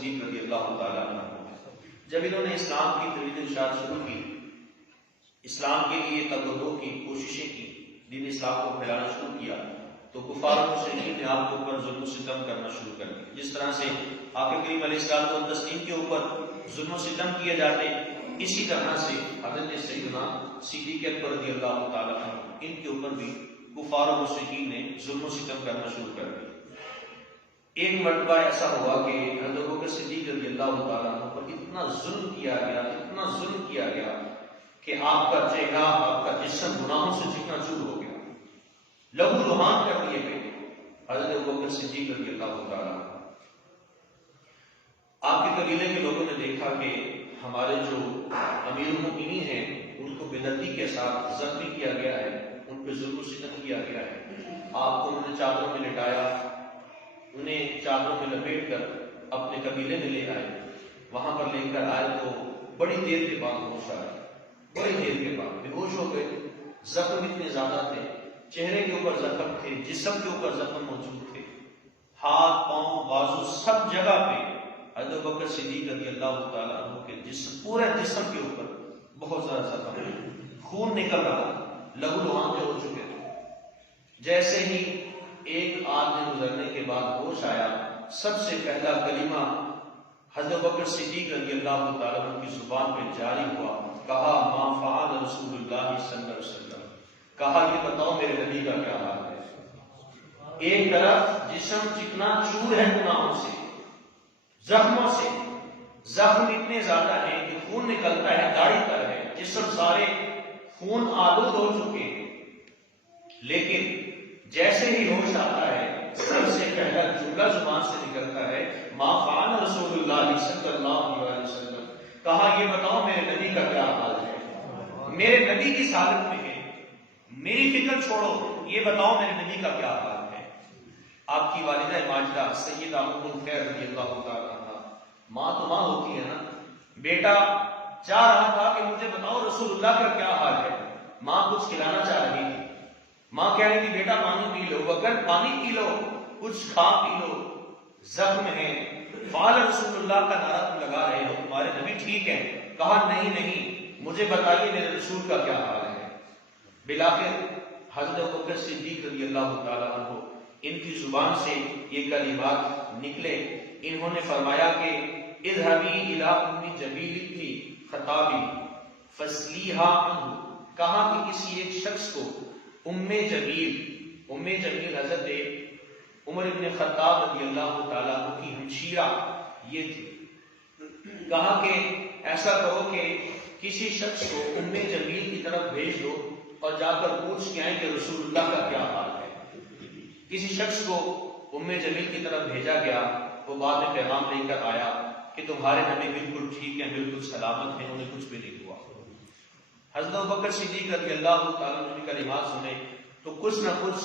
صدیق رضی اللہ تعالیٰ عنہ جب انہوں نے اسلام کی ترویج ارشاد شروع کی، اسلام کے لیے تگ و دو کی کوششیں کی، دین اسلام کو پھیلانا شروع کیا، تو کفار و مشرکین نے آپ کے اوپر ظلم و ستم کرنا شروع کر دیا۔ جس طرح سے آقا کریم علیہ السلام و تسلیم کے اوپر ظلم و ستم کیے جاتے، اسی طرح سے حضرت سیدنا صدیق اکبر رضی اللہ تعالیٰ عنہ ان کے اوپر بھی کفار و مشرکین نے ظلم و ستم کرنا شروع کر دیا۔ ایک مرتبہ ایسا ہوا کہ حضرت ابوبکر صدیق رضی اللہ تعالیٰ عنہ پر اتنا ظلم کیا گیا، اتنا ظلم کیا گیا کہ آپ کا چہرہ، آپ کا جسم گناہوں سے چکنا چور ہو گیا، لہو لہان کر دیے گئے حضرت ابوبکر صدیق رضی اللہ تعالیٰ عنہ۔ آپ کے قبیلے کے لوگوں نے دیکھا کہ ہمارے جو امیر المؤمنین ہیں ان کو بے دردی کے ساتھ زخمی کیا گیا ہے، ان پہ ظلم و ستم کیا گیا ہے۔ آپ کو انہوں نے چادروں میں لٹایا، انہیں چادروں میں لپیٹ کر اپنے قبیلے میں لے آئے۔ وہاں پر لے کر آئے تو بڑی دیر کے بعد ہوش آئے، بڑی دیر کے بعد بے ہوش ہو گئے۔ زخم اتنے زیادہ تھے، چہرے کے اوپر زخم تھے، جسم کے اوپر زخم موجود تھے، ہاتھ پاؤں بازو سب جگہ پہ حضرت ابوبکر صدیق رضی اللہ تعالیٰ عنہ کے جسم، پورے جسم کے اوپر بہت زیادہ زخم، خون نکل رہا، لہو لہان جو ہو چکے تھے۔ جیسے ہی ایک آدمی گزرنے کے بعد ہوش آیا، سب سے پہلا کلمہ حضرت ابوبکر صدیق رضی اللہ تعالیٰ عنہ کی زبان پہ جاری ہوا، کہا ما فعل رسول اللہ صلی اللہ علیہ وسلم، کہا یہ بتاؤ میرے نبی کا کیا حال ہے۔ ایک طرف جسم چکنا چور ہے گناہوں سے، زخموں سے، زخم اتنے زیادہ ہیں کہ خون نکلتا ہے، داڑھی تر ہے، جسم سارے خون آلود ہو چکے ہیں۔ لیکن جیسے ہی ہوش آتا ہے، سب سے پہلا جملہ زبان سے نکلتا ہے ما فعل رسول اللہ صلی اللہ علیہ وسلم، کہا یہ بتاؤ میرے نبی کا کیا حال ہے، میرے نبی کس حالت میں ہے، میری فکر چھوڑو، یہ بتاؤ میرے نبی کا کیا حال ہے۔ آپ کی والدہ ماجدہ سیدہ ام الخیر رضی اللہ تعالیٰ عنہ، ماں تو ماں ہوتی ہے نا، بیٹا چاہ رہا تھا کہ مجھے بتاؤ رسول اللہ کا کیا حال ہے، ماں کچھ کھلانا چاہ رہی تھی، ماں کہہ رہی تھی بیٹا پانی پی لو، بکر پانی پی لو، کچھ کھا پی لو، زخم ہے، فعل رسول اللہ کا نعرہ تم لگا رہے ہو، تمہارے نبی ٹھیک ہے، کہا نہیں مجھے بتائیے میرے رسول کا کیا حال ہے۔ بلاخر حضرت ابوبکر صدیق رضی اللہ تعالیٰ عنہ ان کی زبان سے یہ کلمات نکلے، انہوں نے فرمایا کہ اذهبی الی ام جمیل ابن خطابی فاسلیہا عنہ، کہا کہ کسی ایک شخص کو ام جمیل حضرت عمر ابن خطاب رضی اللہ تعالیٰ عنہ کی ہمشیرہ یہ تھی، کہا کہ ایسا کرو کہ کسی شخص کو ام جمیل کی طرف بھیج دو اور جا کر پوچھ کے آئیں کہ رسول اللہ کا کیا حال ہے۔ کسی شخص کو ام جمیل کی طرف بھیجا گیا، وہ بعد میں پیغام لے کر آیا کہ تمہارے نبی بالکل ٹھیک ہیں، بالکل سلامت ہیں، انہیں کچھ بھی نہیں ہوا۔ حضرت ابوبکر صدیق رضی اللہ تعالیٰ عنہ کی کلمات سنے تو کچھ نہ کچھ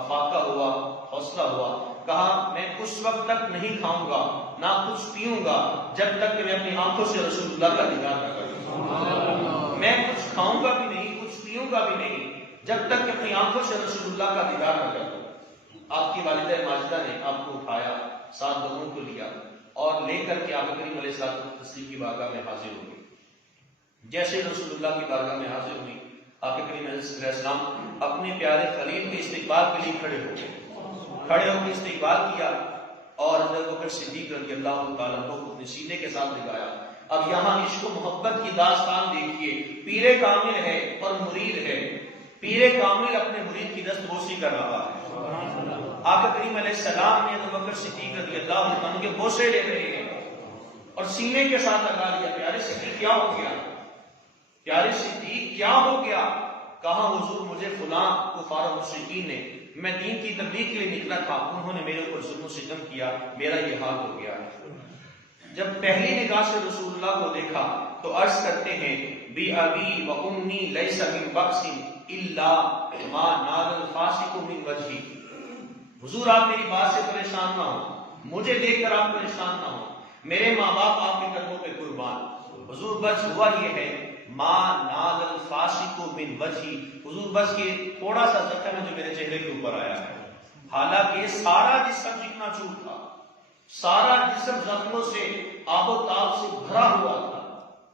افاقہ ہوا، حوصلہ ہوا، کہا میں اس وقت تک نہیں کھاؤں گا نہ کچھ پیوں گا جب تک کہ میں اپنی آنکھوں سے رسول اللہ کا دیدار نہ کروں، میں کچھ کھاؤں گا بھی نہیں، کچھ پیوں گا بھی نہیں جب تک کہ اپنی آنکھوں سے رسول اللہ کا دیدار نہ کروں۔ آپ کی والدہ ماجدہ نے آپ کو اٹھایا، 7 لوگوں کو لیا اور لے کر کے آقا کریم علیہ الصلوۃ والتسلیم کی بارگاہ میں حاضر ہو گئی۔ جیسے رسول اللہ کی بارگاہ میں حاضر ہوئی، آقا کریم علیہ السلام اپنے پیارے خلیل کے استقبال کے لیے کھڑے ہو کے استقبال کیا اور حضرت ابوبکر صدیق رضی اللہ تعالیٰ عنہ کو اپنے سینے کے ساتھ لگایا۔ اب یہاں عشق و محبت کی داستان دیکھیے، پیر کامل ہے اور مرید ہے، پیر کامل اپنے مرید کی دستبوسی کر رہا ہے، آقا کریم علیہ السلام نے ابوبکر صدیق رضی اللہ عنہ کے بوسے لے رہے ہیں اور سینے کے ساتھ لگا لیا۔ پیارے صدیق کیا ہو گیا، پیارے صدیق کیا ہو گیا؟ کہا حضور مجھے فلاں کفار و مشرکین نے، میں دین کی تبلیغ کے لیے نکلا تھا، انہوں نے میرے اوپر ظلم و ستم کیا، میرا یہ حال ہو گیا۔ جب پہلی نگاہ سے رسول اللہ کو دیکھا تو عرض کرتے ہیں بی ابی و امی لیس من بأس الا ما نال الفاسق من وجہی، حضور آپ میری بات سے پریشان نہ ہو، مجھے دیکھ کر آپ پریشان نہ ہو، میرے ماں باپ آپ کے قدموں پہ قربان، حضور بس ہوا یہ ہے ما نال الفاسق من وجہی، حضور بس یہ تھوڑا سا زخم ہے جو میرے چہرے کے اوپر آیا ہے، حالانکہ سارا جسم چکنا چور تھا، سارا جسم زخموں سے آب و تاب سے بھرا ہوا تھا.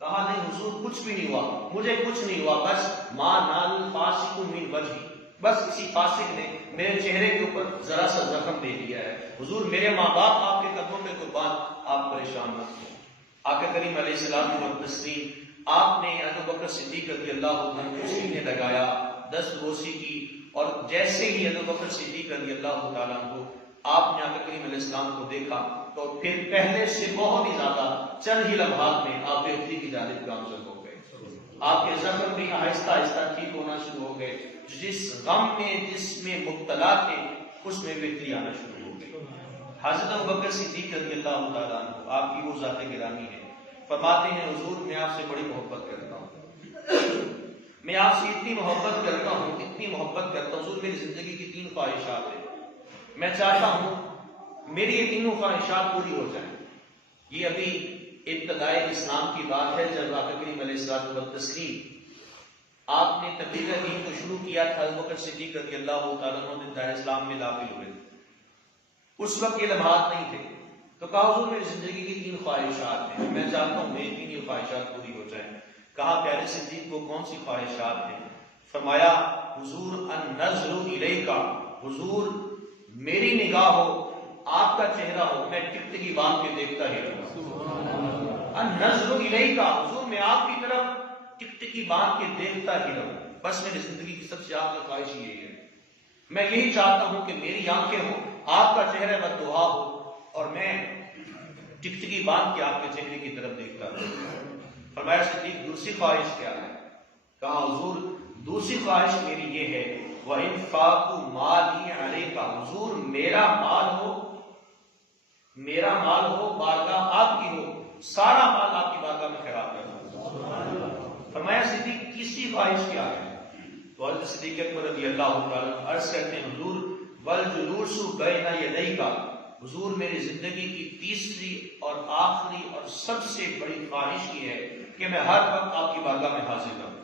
کہا نہیں حضور کچھ بھی نہیں ہوا، مجھے کچھ نہیں ہوا، بس ما نال فاسق من وجہی، بس کسی فاسق نے میرے چہرے کے اوپر ذرا سا زخم دے دیا ہے. حضور میرے ماں باپ آپ کے قدموں میں قربان، آپ پریشان مت ہو. آقا کریم علیہ السلام و تسلیم آپ نے ابو بکر صدیق رضی اللہ عنہ کو سینے لگایا، دست بوسی کی، اور جیسے ہی ابو بکر صدیق رضی اللہ تعالیٰ عنہ آپ نے آقا کریم علیہ السلام کو دیکھا تو پھر پہلے سے بہت ہی زیادہ چند ہی لمحات میں آپ بہتری کی جانب گامزن ہو گئے. آپ کے زخم بھی آہستہ آہستہ ٹھیک ہونا شروع ہو گئے. جس غم میں جس میں مبتلا تھے اس میں بہتری آنا شروع ہو گئی. حضرت ابوبکر صدیق رضی اللہ تعالیٰ عنہ آپ کی وہ ذات گرامی ہے، فرماتے ہیں حضور میں آپ سے بڑی محبت کرتا ہوں، میں آپ سے اتنی محبت کرتا ہوں، اتنی محبت کرتا ہوں. حضور میری زندگی کی 3 خواہشات ہیں، میں چاہتا ہوں میری یہ تینوں خواہشات پوری ہو جائیں. یہ ابھی ابتدائے اسلام کی بات ہے، جب آقا کریم علیہ الصلوۃ والتسلیم آپ نے تبلیغ دین کو شروع کیا تھا. ابوبکر صدیق رضی اللہ تعالیٰ عنہ دار اسلام میں داخل ہوئے. اس وقت یہ لمحات نہیں تھے. تو کہا حضور میری زندگی کی 3 خواہشات ہیں، میں چاہتا ہوں میری 3 خواہشات پوری ہو جائیں. کہا پیارے صدیق کو کون سی خواہشات ہیں؟ فرمایا حضور النظر الیک، حضور میری نگاہ ہو، آپ کا چہرہ ہو، میں ٹکٹکی باندھ کے دیکھتا ہی رہوں. النظر الیک، حضور میں آپ کی طرف ٹکٹکی باندھ کے دیکھتا ہی رہوں. بس میری زندگی کی سب سے آخری خواہش یہی ہے. میں یہی چاہتا ہوں کہ میری آنکھیں ہوں، آپ کا چہرہ بددعا ہو، اور میں ٹکٹکی باندھ کے آپ کے چہرے کی طرف دیکھتا رہوں. فرمایا صدیق دوسری خواہش کیا ہے؟ کہا حضور دوسری خواہش میری یہ ہے وَإِنْفَاقُ مَالِي عَلَيْكَ، حضور میرا مال ہو، بارگاہ آپ کی ہو، سارا مال آپ کی بارگاہ میں خیرات کرنا. فرمایا صدیق تیسری خواہش کیا ہے؟ تو حضرت صدیق اکبر رضی اللہ تعالیٰ عرض کرتے ہیں حضور وَالْجُلُوسُ بَيْنَ يَدَيْكَ، حضور میری زندگی کی تیسری اور آخری اور سب سے بڑی خواہش یہ ہے کہ میں ہر وقت آپ کی بارگاہ میں حاضر رہوں.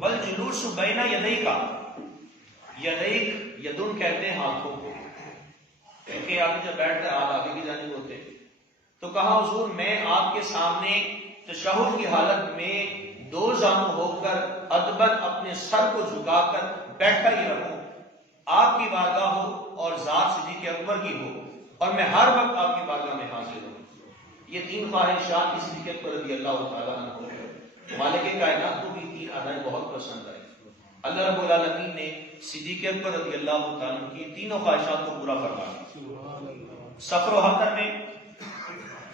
وَالْجُلُوسُ بَيْنَ يَدَيْكَ، یدیک یدن کہتے ہیں ہاتھوں کو، کیونکہ آگے جب بیٹھتے ہاتھ آگے کی جانب ہوتے. تو کہا حضور میں آپ کے سامنے تشہد کی حالت میں 2 جانب ہو کر ادبن اپنے سر کو جھکا کر بیٹھا ہی رہوں، آپ کی بارگاہ ہو اور ذات صدیق اکبر کی ہو، اور میں ہر وقت آپ کی بارگاہ میں حاضر ہوں. یہ 3 خواہشات صدیق اکبر رضی اللہ تعالیٰ عنہ مالک کائنات کو بھی 3 ادائیں بہت پسند آئی. اللہ رب العالمین نے صدیق اکبر رضی اللہ تعالیٰ کی تینوں خواہشات کو پورا فرما دیا. سفر و حضر میں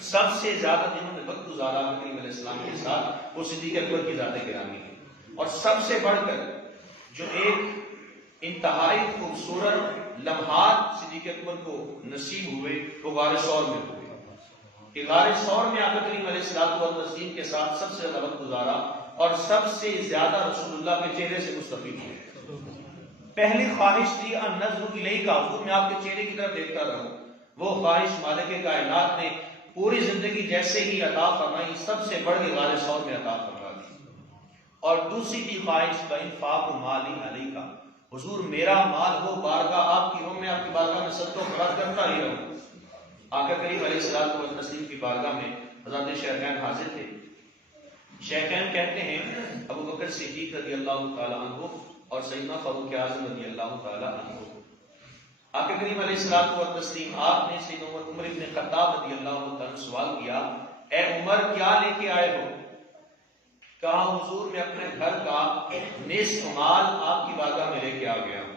سب سے زیادہ جنہوں نے وقت گزارا کریم علیہ السلام کے ساتھ وہ صدیق اکبر کی ذات گرامی ہے. اور سب سے بڑھ کر جو ایک انتہائی خوبصورت لمحات صدیق اکبر کو نصیب ہوئے وہ غار ثور میں ہوئے کہ غار ثور میں آقا کریم علیہ الصلوۃ والتسلیم کے ساتھ سب سے زیادہ وقت گزارا اور سب سے زیادہ رسول اللہ کے چہرے سے مستفید ہوئے. پہلی خواہش تھی النظر الیک، حضور میں آپ کے چہرے کی طرف دیکھتا رہوں. وہ خواہش مالک کائنات نے پوری زندگی جیسے ہی عطا فرمائی، سب سے بڑھ کے غار ثور میں عطا فرما دی. اور دوسری تھی خواہش وَإِنْفَاقُ مَالِي عَلَيْكَ، حضور میرا مال ہو، بارگاہ آپ کی ہو، میں آپ کی بارگاہ میں صدقہ و خیرات کرتا ہی رہوں. آقا کریم علیہ الصلوۃ والتسلیم کی بارگاہ میں حضرت شیخین حاضر تھے. شیخین کہتے ہیں ابو بکر صدیق رضی اللہ تعالیٰ عنہ اور سیدنا فاروق اعظم رضی اللہ تعالیٰ عنہ. آقا کریم علیہ الصلوۃ والتسلیم آپ نے سیدنا عمر ابن خطاب رضی اللہ تعالیٰ عنہ سوال کیا اے عمر کیا لے کے آئے ہو؟ کہا حضور میں اپنے گھر کا نصف مال آپ کی بارگاہ میں لے کے آ گیا ہوں،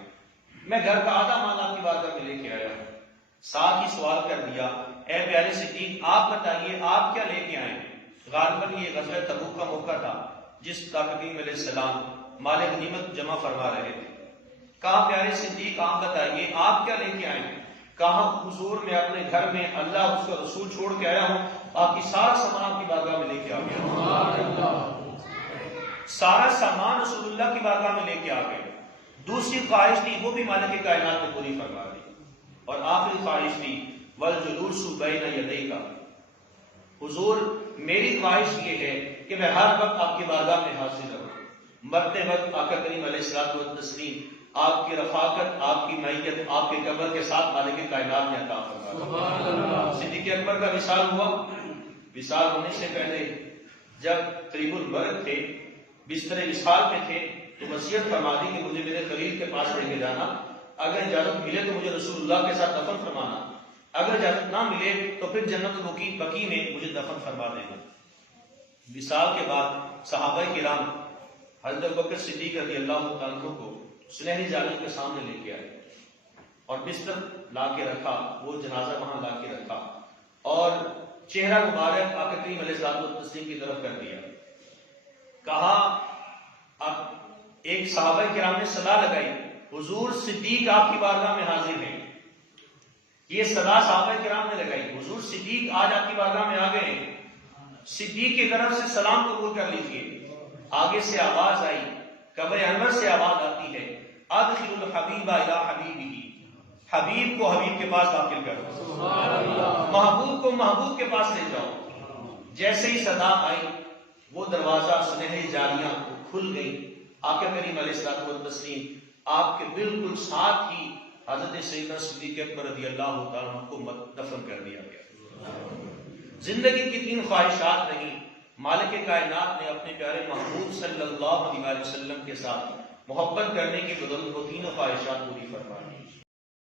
میں گھر کا آدھا مال آپ کی بارگاہ میں لے کے آیا ہوں. ساتھ ہی سوال کر دیا اے پیارے صدیق آپ بتائیے آپ کیا لے کے آئے ہیں؟ غالباً یہ غزوہ تبوک کا موقع تھا جس کا کریم علیہ السلام مال غنیمت جمع فرما رہے تھے. کہا پیارے صدیق آپ بتائیے آپ کیا لے کے آئے ہیں؟ کہا حضور میں اپنے گھر میں اللہ اس کا رسول چھوڑ کے آیا ہوں، آپ کی سارا سامان آپ کی بارگاہ میں لے کے آ گیا. سارا سامان رسول اللہ کی بارگاہ میں لے کے آ گئے. دوسری خواہش تھی وہ بھی مالک کائنات نے پوری فرما دی. اور آخری خواہش تھی والجلوس بین یدیک، حضور میری خواہش یہ ہے کہ میں ہر وقت آپ کی بارگاہ میں حاضر رہوں. مرتے وقت آقا کریم علیہ الصلوۃ والتسلیم آپ کی رفاقت، آپ کی معیت، آپ کے قبر کے ساتھ مالک کائنات نے عطا فرما صدیق اکبر کا وصال ہوا. وصال ہونے سے پہلے جب قریب المرگ تھے، بستر وصال پہ تھے، تو وصیت فرما دی کہ مجھے میرے خلیل کے پاس لے کے جانا، اگر اجازت ملے تو مجھے رسول اللہ کے ساتھ دفن فرمانا، اگر اجازت نہ ملے تو پھر جنت البقیع میں مجھے دفن فرما دینا. وصال کے بعد صحابہ کرام حضرت ابوبکر صدیق رضی اللہ تعالیٰ عنہ کو سنہری جالی کے سامنے لے کے آئے اور بستر لا کے رکھا، وہ جنازہ وہاں لا کے رکھا اور چہرہ مبارک آقا کریم علیہ الصلوۃ والتسلیم کی طرف کر دیا. کہا، اب ایک صحابہ کرام نے صدا لگائی، حضور صدیق آپ کی بارگاہ میں حاضر ہیں. یہ صدا صحابہ کرام نے لگائی، حضور صدیق آج آپ کی بارگاہ میں آ گئے ہیں، صدیق کی طرف سے سلام قبول کر لیجئے. آگے سے آواز آئی، قبر انور سے آواز آتی ہے، ادخل الحبیب الی حبیبہ، حبیب کو حبیب کے پاس داخل کرو، محبوب کو محبوب کے پاس لے جاؤ. جیسے ہی صدا آئی وہ دروازہ سنہری جالیاں کھل گئی. آقا کریم علیہ الصلوۃ والتسلیم آپ کے بالکل ساتھ ہی حضرت سیدنا صدیق اکبر رضی اللہ تعالیٰ عنہ کو دفن کر دیا گیا. زندگی کی 3 خواہشات نہیں، مالک کائنات نے اپنے پیارے محبوب صلی اللہ علیہ وسلم کے ساتھ محبت کرنے کی بدولت وہ 3 خواہشات پوری فرما دی.